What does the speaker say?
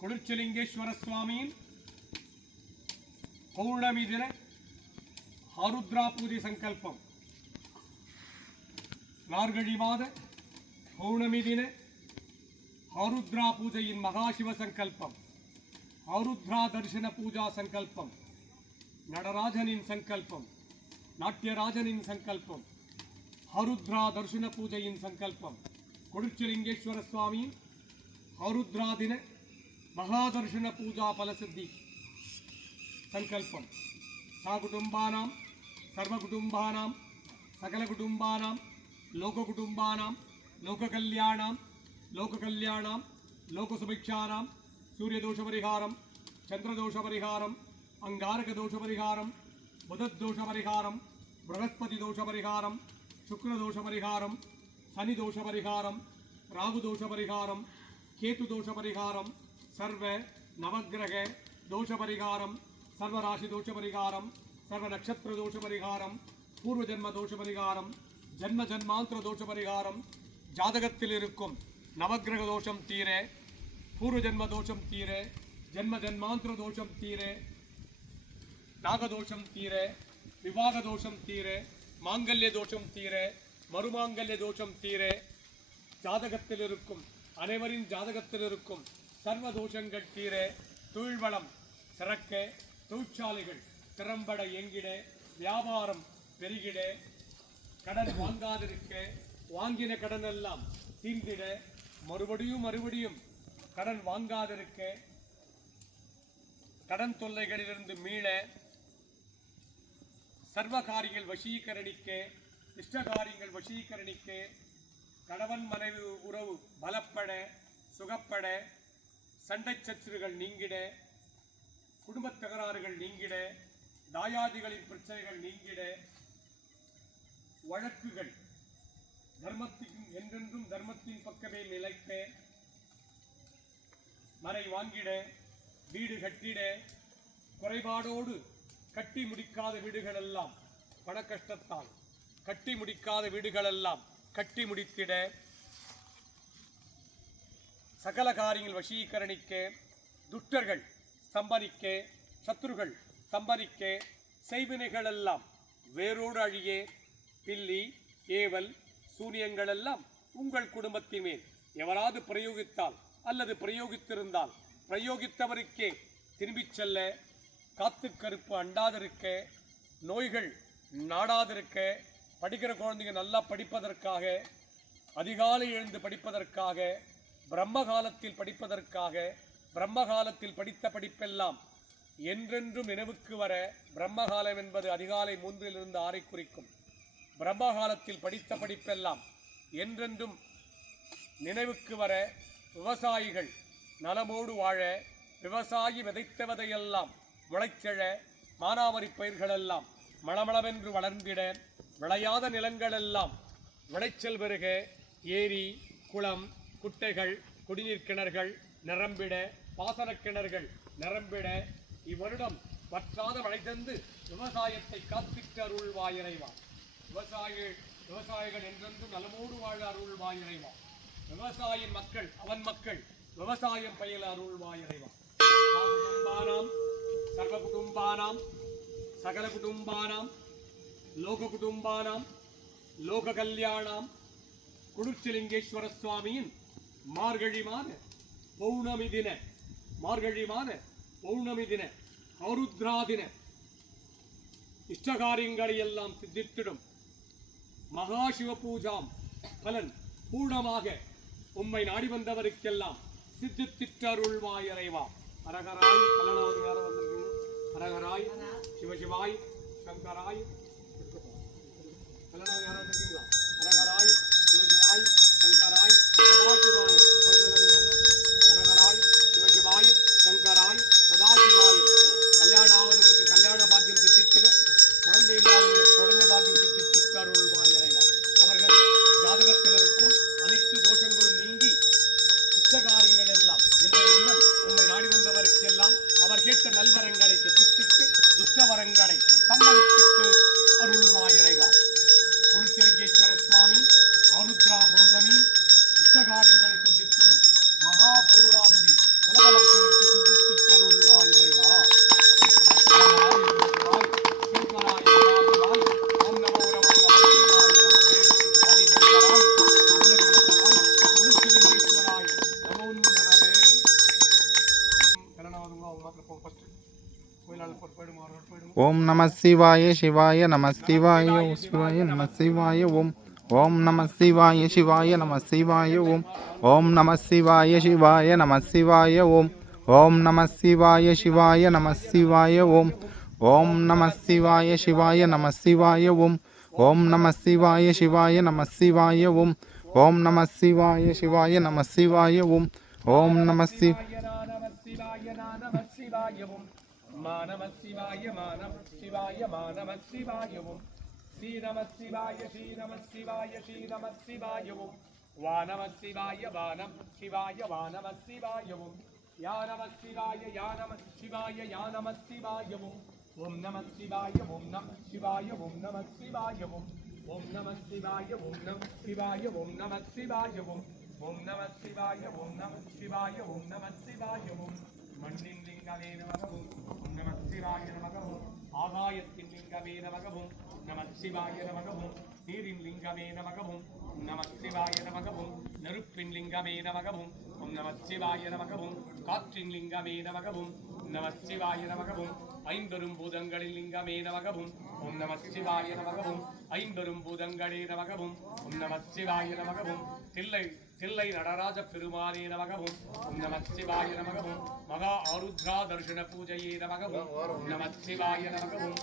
ಕುಡುಚಲಿಂಗೇಶ್ವರ ಸ್ವಾಮಿ ಪೌರ್ಣಮಿ ದಿನ ಆರುದ್ರಾ ಪೂಜೆ ಸಂಕಲ್ಪಂ மார்கழி மாத பௌர்ணமி தின ஆருத்ரா பூஜையின் மகாசிவ சங்கல்பம் ஆருத்ரா தரிசன பூஜா சங்கல்பம் நடராஜனின் சங்கல்பம் நாட்டியராஜனின் சங்கல்பம் ஆருத்ரா தரிசன பூஜையின் சங்கல்பம் கொடுச்சலிங்கேஸ்வர சுவாமி ஆருத்ரா தின மகாதர்ஷன பூஜா பலசித்தி சங்கல்பம் சாகுடும்பானாம் சர்வகுடும்பானாம் சகலகுடும்பானாம் लोककुटुंबानां लोककल्याणां लोकसुभिक्षाणां सूर्यदोषपरिहारं चंद्रदोषपरिहारं अंगारकदोषपरिहारं बुधदोषपरिहारं बृहस्पतिदोषपरिहारं शुक्रदोषपरिहारं शनिदोषपरिहारं राहुदोषपरिहारं केतुदोषपरिहारं सर्व नवग्रह दोषपरिहारं सर्वराशिदोषपरिहारं सर्वनक्षत्रदोषपरिहारं पूर्वजन्मदोषपरिहारं जन्म जन्मांतर दोष परिहारम जातकत्तिल इरुक्कुम नवग्रह दोषम तीरे पूर्व जन्म दोषम तीरे जन्म जन्मांतर दोषम तीरे नाग दोषम तीरे विवाह दोषम तीरे मांगल्य दोषम तीरे मरुमांगल्य दोषम तीरे जातकत्तिल इरुक्कुम अनेवरिन जातकत्तिल इरुक्कुम सर्व दोषंगल तीरे தொழில் வளம் சிறக்க தொழிற்சாலைகள் திறம்பட இயங்கிட வியாபாரம் பெருகிட கடன் வாங்காதிருக்க வாங்கின கடன் எல்லாம் தீர்ந்திட மறுபடியும் கடன் வாங்காதிருக்க கடன் தொல்லைகளிலிருந்து மீள சர்வகாரியங்கள் வசீகரணிக்க இஷ்டகாரியங்கள் வசீகரணிக்க கணவன் மனைவி உறவு பலப்பட சுகப்பட சண்டை சச்சரவுகள் நீங்கிட குடும்பத் தகராறுகள் நீங்கிட தாயாதிகளின் பிரச்சனைகள் நீங்கிட வழக்குகள் தர்மத்தின் என்றென்றும் தர்மத்தின் பக்கமே நிலைக்க மனை வாங்கிட வீடு கட்டிட குறைபாடோடு கட்டி முடிக்காத வீடுகளெல்லாம் பண கஷ்டத்தால் கட்டி முடிக்காத வீடுகளெல்லாம் கட்டி முடித்திட சகல காரியங்கள் வசீகரணிக்க துஷ்டர்கள் ஸ்தம்பனிக்க சத்துருகள் ஸ்தம்பனிக்க செய்வினைகளெல்லாம் வேரோடு அழியே பில்லி ஏவல் சூனியங்கள் எல்லாம் உங்கள் குடும்பத்தின் மேல் எவராது பிரயோகித்தால் அல்லது பிரயோகித்திருந்தால் பிரயோகித்தவருக்கே திரும்பிச் செல்ல காத்து கருப்பு அண்டாதிருக்க நோய்கள் நாடாதிருக்க படிக்கிற குழந்தைங்க நல்லா படிப்பதற்காக அதிகாலை எழுந்து படிப்பதற்காக பிரம்மகாலத்தில் படிப்பதற்காக பிரம்மகாலத்தில் படித்த படிப்பெல்லாம் என்றென்றும் நினைவுக்கு வர பிரம்மகாலம் என்பது அதிகாலை 3 to 6 குறிக்கும் பிரம்மகாலத்தில் படித்த படிப்பெல்லாம் என்றென்றும் நினைவுக்கு வர விவசாயிகள் நலமோடு வாழ விவசாயி விதைத்தவதையெல்லாம் முளைச்செழ மானாவாரி பயிர்களெல்லாம் மளமளவென்று வளர்ந்திட விளையாத நிலங்களெல்லாம் விளைச்சல் பெருக ஏரி குளம் குட்டைகள் குடிநீர் கிணறுகள் நிரம்பிட பாசன கிணறுகள் நிரம்பிட இவ்வருடம் வற்றாத மழை தந்து விவசாயத்தை காத்திட்டு அருள்வாய் இறைவா விவசாயிகள் என்றென்றும் நலமோடு வாழ அருள்வாய் இறைவா விவசாயின் மக்கள் அவன் மக்கள் விவசாயம் பயில அருள்வாய் இறைவா சர்வகுடும்பானாம் சகல குடும்பானாம் லோக கல்யாணாம் குடுச்சலிங்கேஸ்வர சுவாமியின் மார்கழி மாத பௌர்ணமி தின ஆருத்ரா தின இஷ்டகாரியங்களை எல்லாம் சித்தித்திடும் மகாசிவ பூஜாம் பலன் பூர்ணமாக உம்மை நாடி வந்தவருக்கெல்லாம் சித்தித்திட்டருள்வாய் இறைவா ஹரஹராய் கல்லணாவது யாரும் வந்திருக்கீங்க ஹரஹராய் சிவசிவாய் சங்கராய் கல்லணாவது யாரும் வந்திருக்கீங்களா ஹரஹராய் சிவசிவாய் சங்கராய் சதாசிவாய் ஹரஹராய் சிவசிவாய் சங்கராய் சதாசிவாய் கல்யாண ஆவதற்கு கல்யாண பாக்கியம் சித்தித்திட குழந்தை இல்லாதவர்களுக்கு குழந்தை பாக்கியம் சித்தித்திட்டு அருள்வாய் இறைவா அவர்கள் ஜாதகத்தில் இருக்கும் அனைத்து தோஷங்களும் நீங்கி இஷ்டகாரியங்கள் எல்லாம் இன்றைய தினம் உம்மை நாடி வந்தவருக்கெல்லாம் அவர் கேட்ட நல்வரங்களை சித்தித்து துஷ்டவரங்களை சம்மதித்து அருள்வாய் இறைவா குடுச்சலிங்கேஸ்வர சுவாமி ஆருத்ரா பௌர்ணமி இஷ்டகாரியங்களை சித்தித்திடும் ஓம் நம சிவாய சிவாய நம சிவாய சிவாய நம சிவாய ஓம் நம சிவாய சிவாய நம சிவாய ஓம் நம சிவாய சிவாய நம சிவாய ஓம் நம சிவாய சிவாய நம சிவாய ஓம் நம சிவாய சிவாய நம சிவாய ஓம் நம சிவாய சிவாய நம சிவாய ஓம் நம சிவாய சிவாய நம சிவாய ஓம் நம மானமசிவாய மானமசிவாய மானமசிவாயவும் ஸ்ரீ நமசிவாய ஸ்ரீ நமசிவாய ஸ்ரீ நமசிவாயவும் வானமசிவாய வானமசிவாய வானமசிவாயவும் யா நமசிவாய யா நமசிவாய யா நமசிவாயவும் ஓம் நமசிவாய ஓம் நமசிவாய ஓம் நமசிவாயவும் ஓம் நமசிவாய ஓம் நமசிவாய ஓம் நமசிவாயவும் ஓம் நமசிவாய ஓம் நமசிவாய ஓம் நமசிவாயவும் மண்ணின் லிங்கமே நமகவும் நமசிவாய நமகவும் ஆகாயத்தின் லிங்கமே நமகவும் நமசிவாய நமகவும் நீரின் லிங்கமே நமகவும் நமசிவாய நமகவும் நெருப்பின் லிங்கமே நமகவும் நமசிவாய நமகவும் காற்றின் லிங்கமே நமகவும் நமசிவாய நமகவும் ஐம்பெரும் பூதங்களின் லிங்கமே நமகவும் நமசிவாய நமகவும் ஐம்பெரும் பூதங்களே நமகவும் நமசிவாய நமகவும் தில்லை நடராஜ பெருமானே நமகவும் நமசிவாய நமகவும் மகா ஆருத்ரா தர்ஷன பூஜையே நமகவும் நமசிவாய நமகவும்